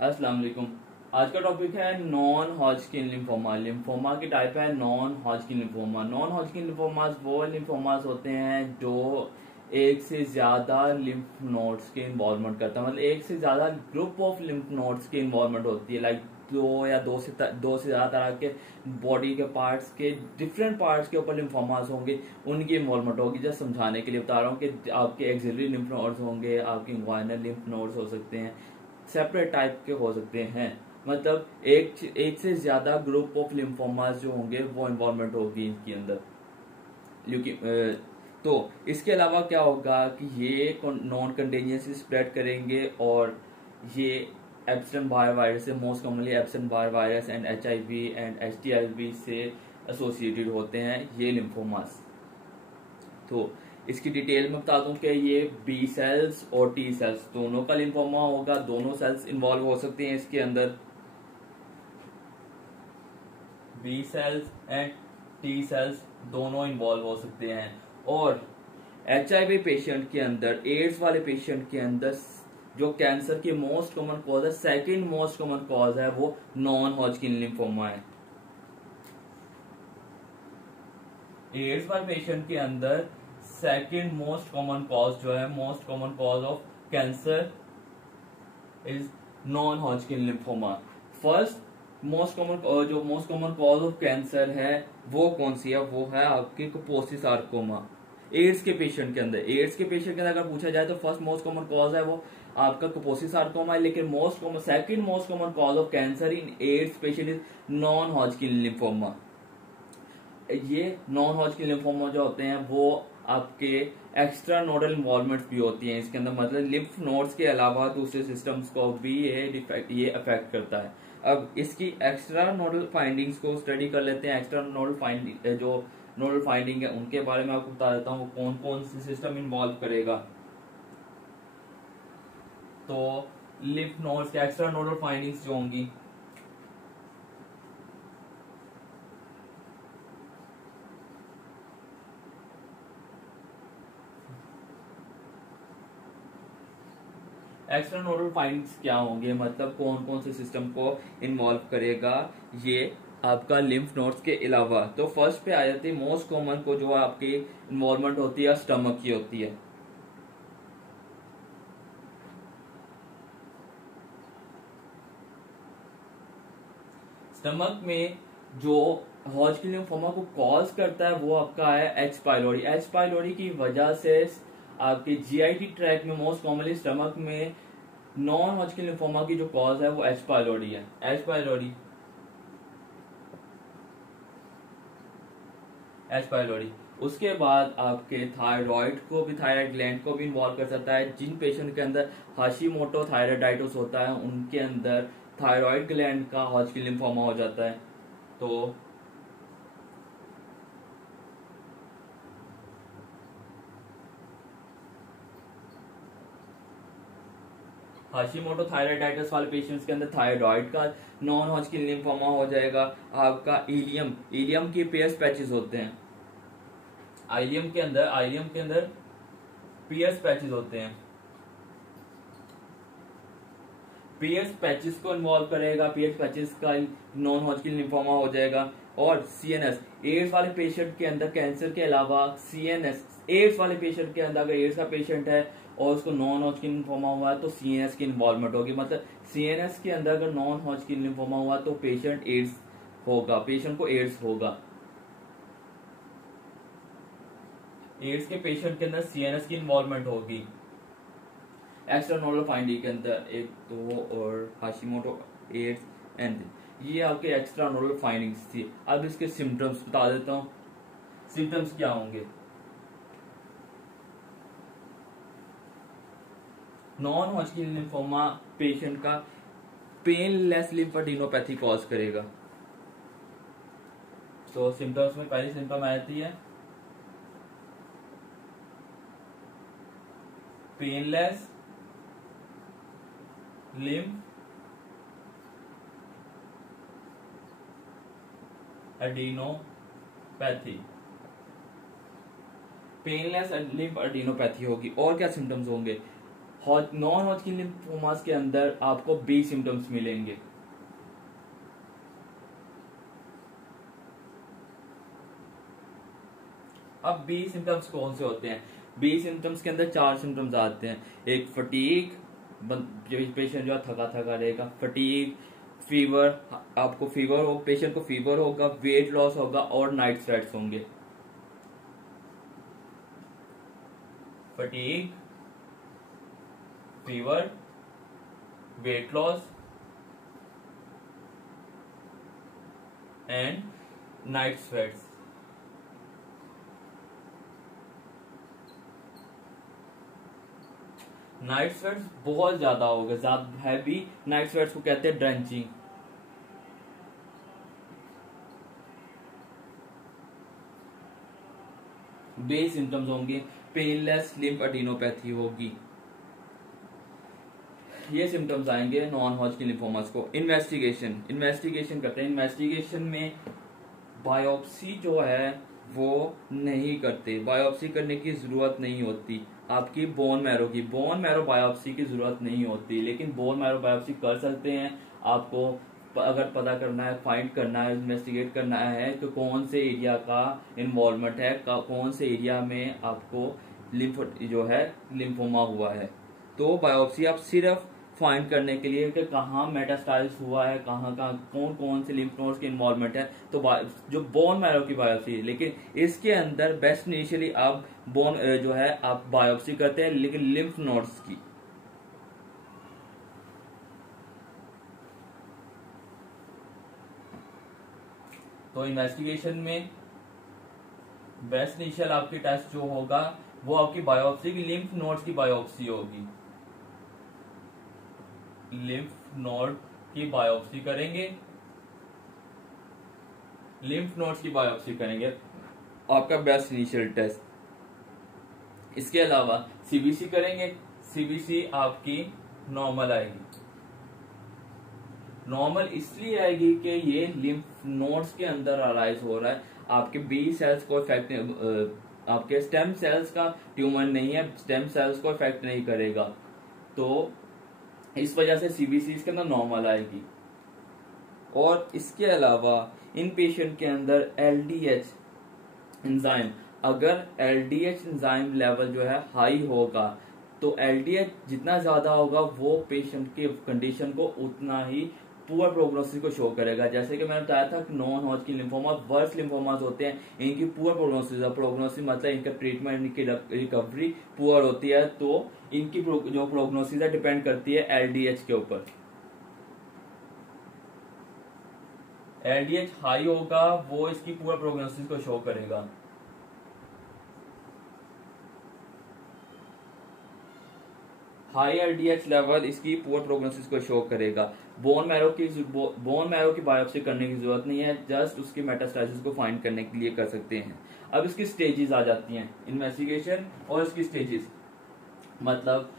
अस्सलाम वालेकुम। आज का टॉपिक है नॉन हॉजकिन लिम्फोमा। लिम्फोमा की टाइप है non Hodgkin lymphoma. Non Hodgkin lymphomas वो लिम्फोमास होते हैं जो एक से ज्यादा लिम्फ नोड्स के इन्वॉल्वमेंट करता है, मतलब एक से ज्यादा ग्रुप ऑफ लिम्फ नोड्स की इन्वॉल्वमेंट होती है। लाइक दो से ज्यादा तरह के बॉडी के पार्ट्स के डिफरेंट पार्ट्स के ऊपर लिम्फोमास होंगे, उनकी इन्वॉल्वमेंट होगी। जस्ट समझाने के लिए बता रहा हूँ कि आपके एक्सिलरी लिम्फ नोड्स होंगे, आपके इंग्वाइनल लिम्फ नोड्स हो सकते हैं, सेपरेट टाइप के हो सकते हैं। मतलब एक से ज्यादा ग्रुप ऑफ लिम्फोमास जो होंगे वो इन्वॉल्वमेंट होगी इनके अंदर। तो इसके अलावा क्या होगा कि ये नॉन कंटेजियसली स्प्रेड करेंगे और ये एप्सन बार वायरस से, most commonly Epson Barr virus and HIV and HTLV से एसोसिएटेड होते हैं ये लिम्फोमास। तो इसकी डिटेल में बता दूं कि ये बी सेल्स और टी सेल्स दोनों का लिम्फोमा होगा। दोनों सेल्स इन्वॉल्व हो सकते हैं इसके अंदर, B cells and T cells दोनों इन्वॉल्व हो सकते हैं। और HIV पेशेंट के अंदर, एड्स वाले पेशेंट के अंदर जो कैंसर की मोस्ट कॉमन कॉज है, सेकंड मोस्ट कॉमन कॉज है वो नॉन हॉजकिन लिम्फोमा है। एड्स वाले पेशेंट के अंदर सेकंड मोस्ट कॉमन कॉज जो है, most common cause of cancer is non Hodgkin lymphoma. First most common cause of cancer है वो कौन सी है? वो है आपकी कापोसी सार्कोमा। एड्स के पेशेंट के अंदर अगर पूछा जाए तो फर्स्ट मोस्ट कॉमन कॉज है वो आपका कापोसी सार्कोमा है, लेकिन second most common cause of cancer in ads patient is non Hodgkin lymphoma. ये नॉन हॉजकिन लिम्फोमा जो होते हैं वो आपके एक्स्ट्रा नोडल इन्वॉल्वमेंट्स भी होती हैं इसके अंदर, मतलब लिम्फ नोड्स के अलावा दूसरे सिस्टम्स को भी ये अफेक्ट करता है। अब इसकी एक्स्ट्रा नोडल फाइंडिंग्स को स्टडी कर लेते हैं। एक्स्ट्रा नोडल फाइंडिंग जो नोडल फाइंडिंग है उनके बारे में आपको बता देता हूँ कौन कौन से सिस्टम इन्वॉल्व करेगा। तो लिम्फ नोड्स के एक्स्ट्रा नोडल फाइंडिंग्स जो होंगी, एक्स्ट्रा नोडल फाइंडिंग्स क्या होंगे, मतलब कौन कौन से सिस्टम को इन्वॉल्व करेगा ये आपका लिम्फ नोड्स के अलावा। तो फर्स्ट पे आ जाती है मोस्ट कॉमन को जो आपकी इन्वॉल्वमेंट होती है स्टमक की होती है। स्टमक में जो हॉजकिन लिम्फोमा को कॉज करता है वो आपका है एच पाइलोरी। एच पाइलोरी की वजह से आपके GIT ट्रैक में मोस्ट कॉमनली स्टमक में नॉन हॉजकिन लिम्फोमा की जो कॉज है वो एच पाइलोरी है। एच पाइलोरी उसके बाद आपके थायराइड को भी, थायराइड ग्लैंड को भी इन्वॉल्व कर सकता है। जिन पेशेंट के अंदर हाशिमोटो थायराइडाइटिस होता है उनके अंदर थायराइड ग्लैंड का हॉजकिन लिम्फोमा हो जाता है। तो हाशिमोटो थायराइडाइटिस वाले पेशेंट्स के अंदर थायराइड का नॉन हॉजकिन लिम्फोमा हो जाएगा। आपका इलियम के पियर्स पैचेस होते हैं, इलियम के अंदर पियर्स पैचेस होते हैं। पियर्स पैचेस को इन्वॉल्व करेगा, पियर्स पैचेस का नॉन हॉजकिन लिम्फोमा हो जाएगा। और CNS, एड्स वाले पेशेंट के अंदर कैंसर के अलावा CNS, एड्स वाले पेशेंट के अंदर अगर एड्स का पेशेंट है और उसको नॉन हॉजकिन लिम्फोमा हुआ है तो CNS की इन्वॉल्वमेंट होगी। मतलब CNS के अंदर अगर नॉन हॉजकिन लिम्फोमा हुआ तो पेशेंट को एड्स होगा। एड्स के पेशेंट के अंदर CNS की इन्वॉल्वमेंट होगी। एक्स्ट्रा नोडल फाइंडिंग के अंदर 1, 2 और हाशिमोटो, एड्स एंड ये आपके एक्स्ट्रा नोडल फाइंडिंग्स थी। अब इसके सिम्टम्स बता देता हूँ। सिम्टम्स क्या होंगे? नॉन हॉजकिन लिम्फोमा पेशेंट का पेनलेस लिम्फेडेनोपैथी कॉज करेगा। तो सिम्टम्स में पहली सिम्टम आती है पेनलेस लिम्फेडेनोपैथी, पेनलेस लिम्फेडेनोपैथी होगी। और क्या सिम्टम्स होंगे? नॉन हॉजकिन लिम्फोमास के अंदर आपको 20 सिम्टम्स मिलेंगे। अब 20 सिम्टम्स कौन से होते हैं? 20 सिम्टम्स के अंदर 4 सिम्टम्स आते हैं। एक फटीग, पेशेंट जो है थका थका रहेगा, फटीग, फीवर, आपको फीवर हो, पेशेंट को फीवर होगा, वेट लॉस होगा और नाइट स्वेट्स होंगे। Fatigue, fever, weight loss and night sweats. Night sweats बहुत ज्यादा होगा, ज्यादा हैवी नाइट स्वेट्स को कहते हैं ड्रेंचिंग। बेस सिम्टम्स होंगे, पेनलेस लिम्फ एडिनोपैथी होगी। ये सिम्टम्स आएंगे नॉन हॉजकिन लिम्फोमास को। इन्वेस्टिगेशन करते हैं। इन्वेस्टिगेशन में बायोप्सी जो है वो नहीं करते, बायोप्सी करने की जरूरत नहीं होती। आपकी बोन मैरो बायोप्सी की जरूरत नहीं होती, लेकिन बोन मैरो बायोप्सी कर सकते हैं। आपको अगर पता करना है, फाइंड करना है, इन्वेस्टिगेट करना है कि कौन से एरिया का इन्वॉल्वमेंट है, कौन से एरिया में आपको लिम्फोमा हुआ है, तो बायोप्सी आप सिर्फ फाइंड करने के लिए कि कहाँ मेटास्टासिस हुआ है, कहाँ कौन कौन से लिम्फ नोड्स के इन्वॉल्वमेंट है, तो जो बोन मैरो की बायोप्सी है। लेकिन इसके अंदर बेस्ट इनिशियली आप आप बायोप्सी करते हैं, लेकिन लिम्फ नोड्स की। तो इन्वेस्टिगेशन में बेस्ट इनिशियल आपकी टेस्ट जो होगा वो आपकी बायोप्सी की लिम्फ नोड्स की बायोप्सी होगी। लिम्फ नोड की बायोप्सी करेंगे, लिम्फ नोड्स की बायोप्सी करेंगे, आपका बेस्ट इनिशियल टेस्ट। इसके अलावा सीबीसी करेंगे। सीबीसी आपकी नॉर्मल आएगी। नॉर्मल इसलिए आएगी कि ये लिम्फ नोड्स के अंदर अराइज हो रहा है, आपके बी सेल्स को इफेक्ट, आपके स्टेम सेल्स का ट्यूमर नहीं है, स्टेम सेल्स को इफेक्ट नहीं करेगा, तो इस वजह से सीबीसी के अंदर नॉर्मल आएगी। और इसके अलावा इन पेशेंट के अंदर एलडीएच एंजाइम, अगर एलडीएच एंजाइम लेवल जो है हाई होगा, तो एलडीएच जितना ज्यादा होगा वो पेशेंट के कंडीशन को उतना ही पुअर प्रोग्नोसिस को शो करेगा। जैसे कि मैंने बताया था कि non Hodgkin lymphoma worse lymphomas होते हैं, इनकी पुअर प्रोग्नोसिस मतलब इनका ट्रीटमेंट, इनकी रिकवरी पुअर होती है, तो इनकी जो प्रोग्नोसिस है डिपेंड करती है एलडीएच के ऊपर। एलडीएच हाई होगा वो इसकी पुअर प्रोग्नोसिस को शो करेगा। हाई एलडीएच लेवल इसकी पुअर प्रोग्नोसिस को शो करेगा। बोन मैरो की बायोप्सी करने की जरूरत नहीं है, जस्ट उसकी मेटास्टासिस को फाइंड करने के लिए कर सकते हैं। अब इसकी स्टेजेस आ जाती हैं, इन्वेस्टिगेशन और इसकी स्टेजेस, मतलब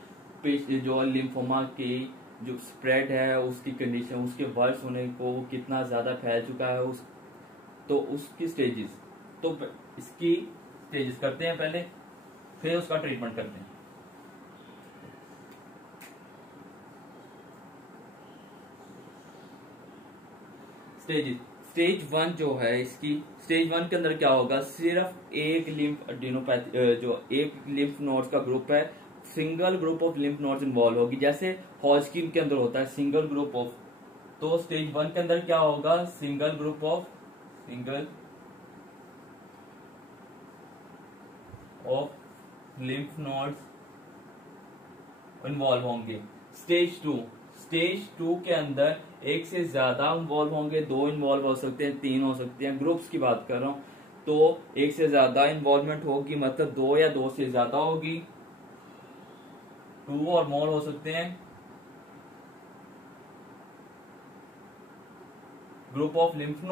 जो लिम्फोमा की जो स्प्रेड है, उसकी कंडीशन, उसके वर्स होने को कितना ज्यादा फैल चुका है, तो उसकी स्टेजेस, तो इसकी स्टेजेस करते हैं पहले, फिर उसका ट्रीटमेंट करते हैं। स्टेज 1 जो है इसकी, स्टेज 1 के अंदर क्या होगा, सिर्फ एक लिम्फ एडिनोपैथी, जो एक लिम्फ नोड्स का ग्रुप है, single group of lymph nodes involve होगी, जैसे हॉजकिन के अंदर होता है सिंगल ग्रुप ऑफ। तो स्टेज 1 के अंदर क्या होगा, single group of lymph nodes involve होंगे। स्टेज 2 के अंदर एक से ज्यादा इन्वॉल्व होंगे, 2 इन्वॉल्व हो सकते हैं, 3 हो सकते हैं, ग्रुप्स की बात कर रहा हूं। तो एक से ज्यादा इन्वॉल्वमेंट होगी, मतलब 2 या 2 से ज्यादा होगी, 2 और मोर हो सकते हैं। ग्रुप ऑफ लिम्फ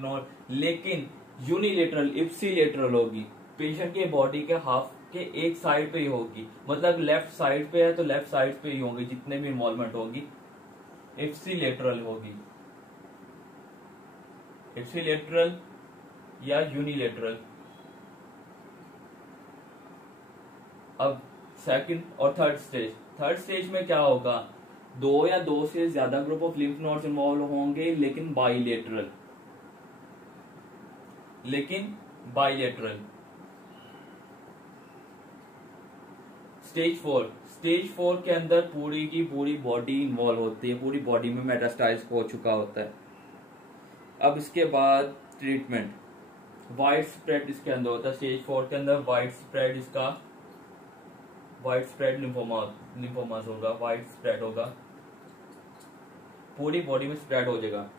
नोड, लेकिन यूनिलेटरल इप्सिलेटरल होगी, पेशेंट के बॉडी के हाफ के एक साइड पे ही होगी, मतलब लेफ्ट साइड पे है तो लेफ्ट साइड पे ही होंगे जितने भी इन्वॉल्वमेंट होगी, इप्सिलेटरल होगी, इप्सिलेटरल या यूनिलेटरल। अब सेकंड और थर्ड स्टेज में क्या होगा, 2 या 2 से ज्यादा group of lymph nodes involve होंगे, लेकिन बाइलेटरल। स्टेज 4 के अंदर पूरी की पूरी बॉडी इन्वॉल्व होती है, पूरी बॉडी में मेटास्टाइज हो चुका होता है। अब इसके बाद ट्रीटमेंट, वाइड स्प्रेड इसके अंदर होता है। स्टेज 4 के अंदर वाइड स्प्रेड लिम्फोमास होगा, वाइड स्प्रेड होगा, पूरी बॉडी में स्प्रेड हो जाएगा।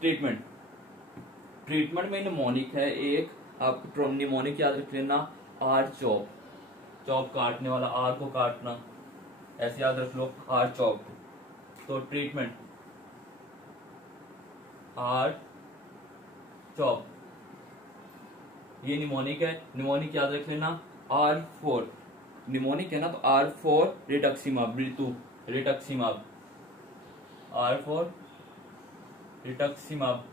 ट्रीटमेंट में निमोनिक है एक, आप निमोनिक याद रख लेना, आर चॉप काटने वाला, आर को काटना, ऐसे याद रख लो, आर चॉप। तो ट्रीटमेंट आर चॉप, ये निमोनिक है, निमोनिक याद रख लेना, R4 निमोनिक है ना, तो R4 rituximab, R4 rituximab,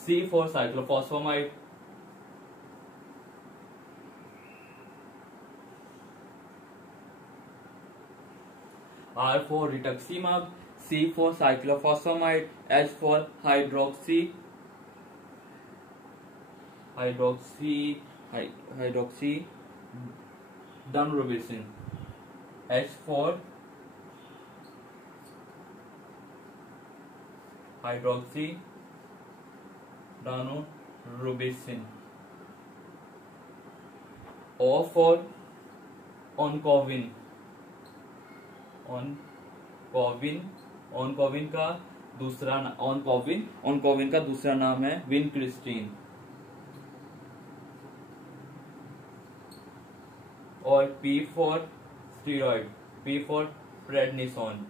C4 cyclophosphamide, R4 rituximab, C4 cyclophosphamide, H4 hydroxy daunorubicin, H4 hydroxy daunorubicin, O4 Oncovin का दूसरा नाम है विनक्रिस्टीन। और P4 स्टीरॉइड, P4 प्रेडनिसोन।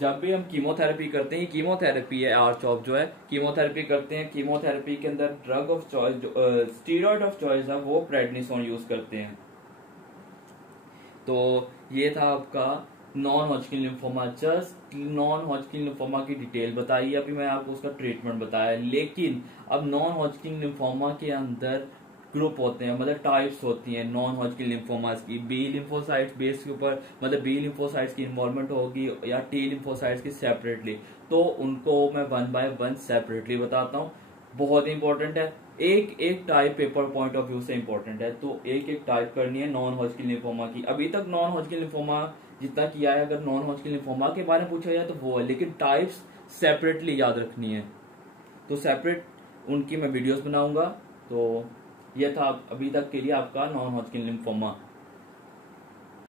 जब भी हम कीमोथेरेपी करते हैं, कीमोथेरेपी है, आर चॉप जो है, कीमोथेरेपी करते हैं, कीमोथेरेपी के अंदर drug of choice, steroid of choice है वो प्रेडनिसोन यूज करते हैं। तो ये था आपका non Hodgkin lymphoma, just non Hodgkin lymphoma की डिटेल बताई, अभी मैं आपको उसका ट्रीटमेंट बताया। लेकिन अब नॉन हॉजकिन लिम्फोमा के अंदर ग्रुप होते हैं, मतलब टाइप्स होती हैं नॉन हॉजकिन लिम्फोमास की। बी लिम्फोसाइट्स बेस के ऊपर, मतलब बी लिम्फोसाइट्स की इन्वॉल्वमेंट होगी या टी लिम्फोसाइट्स की सेपरेटली, तो उनको मैं 1 बाय 1 सेपरेटली बताता हूँ। बहुत इंपॉर्टेंट है, एक type paper point of view से इंपॉर्टेंट है, तो एक टाइप करनी है नॉन हॉजकिन लिम्फोमा की। अभी तक नॉन हॉजकिन लिम्फोमा जितना किया है, अगर नॉन हॉजकिन लिम्फोमा के बारे में पूछा जाए तो वो है, लेकिन टाइप्स सेपरेटली याद रखनी है, तो सेपरेट उनकी मैं वीडियोस बनाऊंगा। तो यह था अभी तक के लिए आपका नॉन हॉजकिन लिम्फोमा।